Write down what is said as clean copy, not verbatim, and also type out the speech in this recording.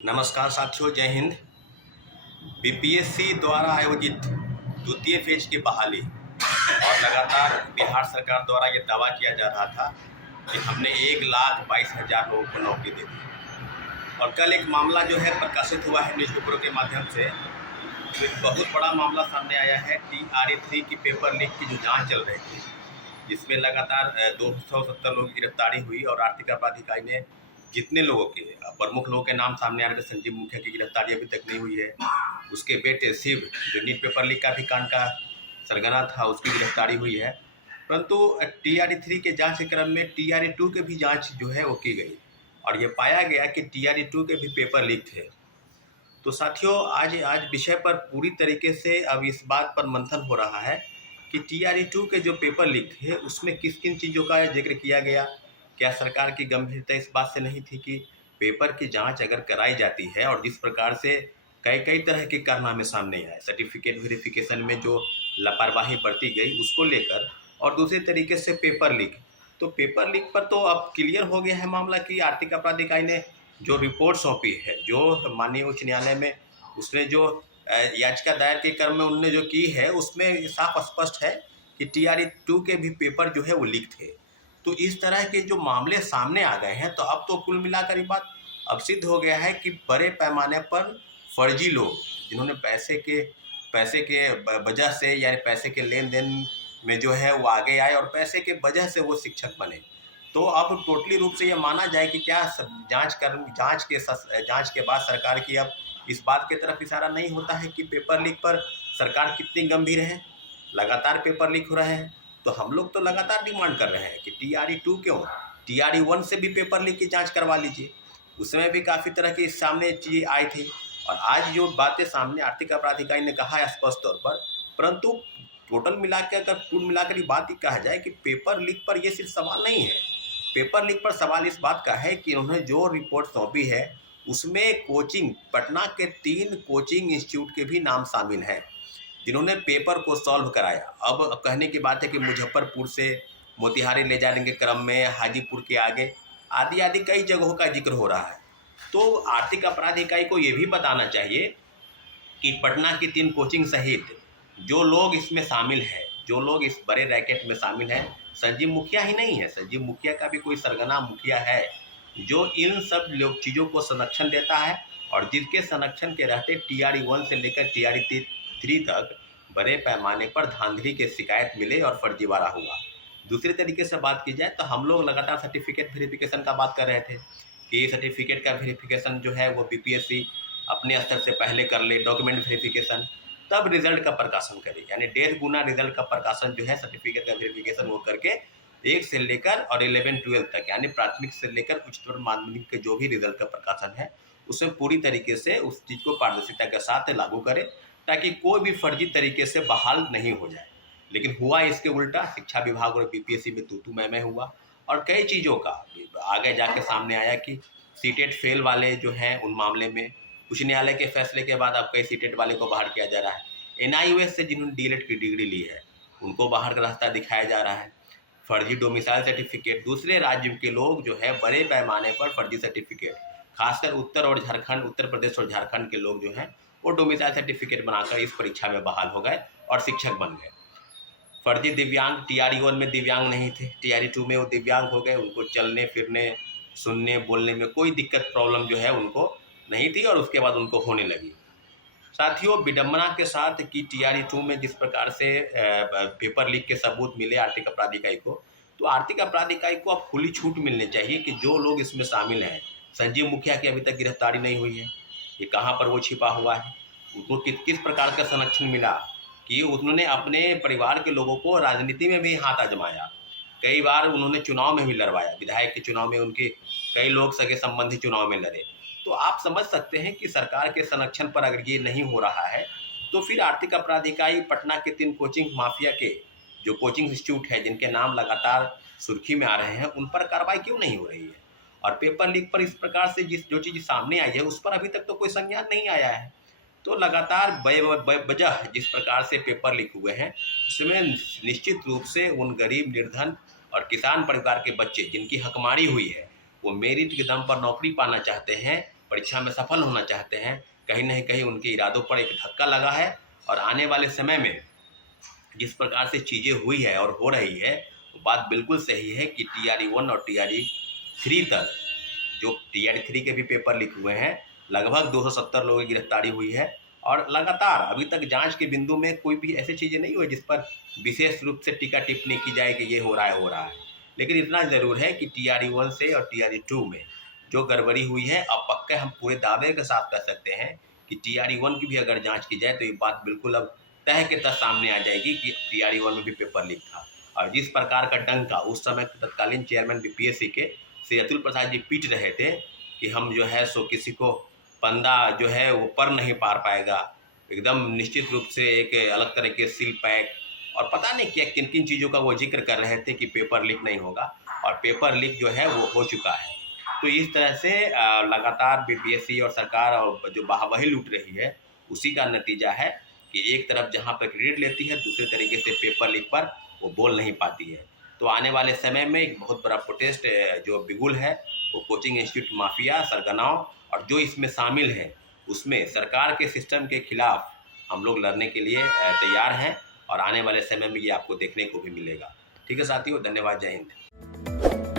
नमस्कार साथियों, जय हिंद। बीपीएससी द्वारा आयोजित द्वितीय फेज की बहाली और लगातार बिहार सरकार द्वारा ये दावा किया जा रहा था कि हमने 1,22,000 लोगों को नौकरी दे दी। और कल एक मामला जो है प्रकाशित हुआ है न्यूज़पेपरों के माध्यम से। तो एक बहुत बड़ा मामला सामने आया है TRA-3 की पेपर लीक की जो जाँच चल रही थी, जिसमें लगातार 270 लोगों की गिरफ्तारी हुई और आर्थिक अपराध इकाई ने जितने लोगों के प्रमुख लोगों के नाम सामने आ रहे थे, संजीव मुखिया की गिरफ्तारी अभी तक नहीं हुई है। उसके बेटे शिव, जो नीट पेपर लीक का भी कांड का सरगना था, उसकी गिरफ्तारी हुई है। परंतु TRA-3 के जांच के क्रम में TRA-2 के भी जांच जो है वो की गई और ये पाया गया कि TRA-2 के भी पेपर लीक थे। तो साथियों, आज विषय पर पूरी तरीके से अब इस बात पर मंथन हो रहा है कि TRA-2 के जो पेपर लीक थे उसमें किन किन चीज़ों का जिक्र किया गया। क्या सरकार की गंभीरता इस बात से नहीं थी कि पेपर की जांच अगर कराई जाती है और जिस प्रकार से कई तरह के कारनामे सामने आए, सर्टिफिकेट वेरिफिकेशन में जो लापरवाही बरती गई उसको लेकर, और दूसरे तरीके से पेपर लीक। तो पेपर लीक पर तो अब क्लियर हो गया है मामला कि आर्थिक अपराध इकाई ने जो रिपोर्ट सौंपी है, जो माननीय उच्च न्यायालय में उसने जो याचिका दायर के क्रम में उन्होंने जो की है, उसमें साफ स्पष्ट है कि TRA-2 के भी पेपर जो है वो लीक थे। तो इस तरह के जो मामले सामने आ गए हैं, तो अब तो कुल मिलाकर ये बात अब सिद्ध हो गया है कि बड़े पैमाने पर फर्जी लोग, जिन्होंने पैसे के वजह से या पैसे के लेन देन में जो है वो आगे आए और पैसे के वजह से वो शिक्षक बने। तो अब टोटली रूप से ये माना जाए कि क्या जांच के बाद सरकार की अब इस बात की तरफ इशारा नहीं होता है कि पेपर लीक पर सरकार कितनी गंभीर है। लगातार पेपर लीक हो रहे हैं, तो हम लोग तो लगातार डिमांड कर रहे हैं कि TRA-2 क्यों, TRA-1 से भी पेपर लीक की जांच करवा लीजिए। उसमें भी काफ़ी तरह की सामने चीज़ें आई थी और आज जो बातें सामने आर्थिक अपराध इकाई ने कहा है स्पष्ट तौर पर, परंतु कुल मिलाकर ये बात ही कहा जाए कि पेपर लीक पर ये सिर्फ सवाल नहीं है। पेपर लीक पर सवाल इस बात का है कि उन्होंने जो रिपोर्ट सौंपी है उसमें पटना के 3 कोचिंग इंस्टीट्यूट के भी नाम शामिल हैं, जिन्होंने पेपर को सॉल्व कराया। अब कहने की बात है कि मुजफ्फरपुर से मोतिहारी ले जाने के क्रम में हाजीपुर के आगे आदि आदि कई जगहों का जिक्र हो रहा है। तो आर्थिक अपराध इकाई को ये भी बताना चाहिए कि पटना की 3 कोचिंग सहित जो लोग इसमें शामिल हैं, जो लोग इस बड़े रैकेट में शामिल हैं, संजीव मुखिया ही नहीं है। संजीव मुखिया का भी कोई सरगना मुखिया है जो इन सब चीज़ों को संरक्षण देता है और जिसके संरक्षण के रहते TRA-1 से लेकर TRA-3 तक बड़े पैमाने पर धांधली के शिकायत मिले और फर्जीवाड़ा हुआ। दूसरे तरीके से बात की जाए तो हम लोग लगातार सर्टिफिकेट वेरिफिकेशन का बात कर रहे थे कि सर्टिफिकेट का वेरिफिकेशन जो है वो BPSC अपने स्तर से पहले कर ले, डॉक्यूमेंट वेरिफिकेशन, तब रिजल्ट का प्रकाशन करे। यानी 1.5 गुना रिजल्ट का प्रकाशन जो है सर्टिफिकेट का वेरिफिकेशन वो करके 1 से लेकर और 11-12 तक, यानी प्राथमिक से लेकर उच्चतर माध्यमिक के जो भी रिजल्ट का प्रकाशन है उसमें पूरी तरीके से उस चीज़ को पारदर्शिता के साथ लागू करे, ताकि कोई भी फर्जी तरीके से बहाल नहीं हो जाए। लेकिन हुआ इसके उल्टा, शिक्षा विभाग और BPSC में तू मैं हुआ और कई चीज़ों का आगे जाके सामने आया कि सीटेट फेल वाले जो हैं उन मामले में उच्च न्यायालय के फैसले के बाद अब कई सीटेट वाले को बाहर किया जा रहा है। NIOS से जिन्होंने DELED की डिग्री ली है उनको बाहर का रास्ता दिखाया जा रहा है। फर्जी डोमिसाइल सर्टिफिकेट, दूसरे राज्य के लोग जो है बड़े पैमाने पर फर्जी सर्टिफिकेट, खासकर उत्तर प्रदेश और झारखंड के लोग जो हैं वो डोमिसाइल सर्टिफिकेट बनाकर इस परीक्षा में बहाल हो गए और शिक्षक बन गए। फर्जी दिव्यांग, TRA-1 में दिव्यांग नहीं थे, TRA-2 में वो दिव्यांग हो गए, उनको चलने फिरने सुनने बोलने में कोई दिक्कत प्रॉब्लम जो है उनको नहीं थी और उसके बाद उनको होने लगी। साथियों, विडंबना के साथ कि TRA-2 में जिस प्रकार से पेपर लीक के सबूत मिले आर्थिक अपराध इकाई को, तो आर्थिक अपराध इकाई को अब खुली छूट मिलनी चाहिए कि जो लोग इसमें शामिल हैं, संजीव मुखिया की अभी तक गिरफ्तारी नहीं हुई है, ये कहाँ पर वो छिपा हुआ है, उनको किस प्रकार का संरक्षण मिला कि उन्होंने अपने परिवार के लोगों को राजनीति में भी हाथ आजमाया। कई बार उन्होंने चुनाव में भी लड़वाया, विधायक के चुनाव में उनके कई लोग सगे संबंधी चुनाव में लड़े। तो आप समझ सकते हैं कि सरकार के संरक्षण पर अगर ये नहीं हो रहा है तो फिर आर्थिक अपराध इकाई पटना के 3 कोचिंग माफिया के जो कोचिंग इंस्टीट्यूट है जिनके नाम लगातार सुर्खी में आ रहे हैं, उन पर कार्रवाई क्यों नहीं हो रही है। और पेपर लीक पर इस प्रकार से जो चीज़ सामने आई है उस पर अभी तक तो कोई संज्ञान नहीं आया है। तो लगातार बेवजह जिस प्रकार से पेपर लीक हुए हैं उसमें निश्चित रूप से उन गरीब, निर्धन और किसान परिवार के बच्चे जिनकी हकमारी हुई है, वो मेरिट के दम पर नौकरी पाना चाहते हैं, परीक्षा में सफल होना चाहते हैं, कहीं न कहीं उनके इरादों पर एक धक्का लगा है। और आने वाले समय में जिस प्रकार से चीज़ें हुई है और हो रही है, वो बात बिल्कुल सही है कि TRE 1 और TRE 3 तक, जो TRE 3 के भी पेपर लीक हुए हैं, लगभग 270 लोगों की गिरफ्तारी हुई है। और लगातार अभी तक जांच के बिंदु में कोई भी ऐसी चीज़ें नहीं हुई जिस पर विशेष रूप से टीका टिप्पणी की जाए कि ये हो रहा है, हो रहा है। लेकिन इतना ज़रूर है कि TRE 1 से और TRE 2 में जो गड़बड़ी हुई है, अब पक्का हम पूरे दावे के साथ कह सकते हैं कि TRE 1 की भी अगर जांच की जाए तो ये बात बिल्कुल अब तह के तह सामने आ जाएगी कि TRE 1 में भी पेपर लीक था। और जिस प्रकार का डंका उस समय के तत्कालीन चेयरमैन BPSC के श्री अतुल प्रसाद जी पीट रहे थे कि हम जो है सो किसी को बंदा जो है वो पर नहीं पार पाएगा, एकदम निश्चित रूप से एक अलग तरह के सील पैक और पता नहीं क्या किन किन चीज़ों का वो जिक्र कर रहे थे कि पेपर लीक नहीं होगा, और पेपर लीक जो है वो हो चुका है। तो इस तरह से लगातार BPSC और सरकार और जो वाहवाही लूट रही है, उसी का नतीजा है कि एक तरफ जहाँ पर क्रेडिट लेती है, दूसरे तरीके से पेपर लीक पर वो बोल नहीं पाती है। तो आने वाले समय में एक बहुत बड़ा प्रोटेस्ट जो बिगुल है, वो कोचिंग इंस्टीट्यूट माफिया, सरगनाओं और जो इसमें शामिल हैं, उसमें सरकार के सिस्टम के खिलाफ हम लोग लड़ने के लिए तैयार हैं। और आने वाले समय में ये आपको देखने को भी मिलेगा। ठीक है साथियों, धन्यवाद, जय हिंद।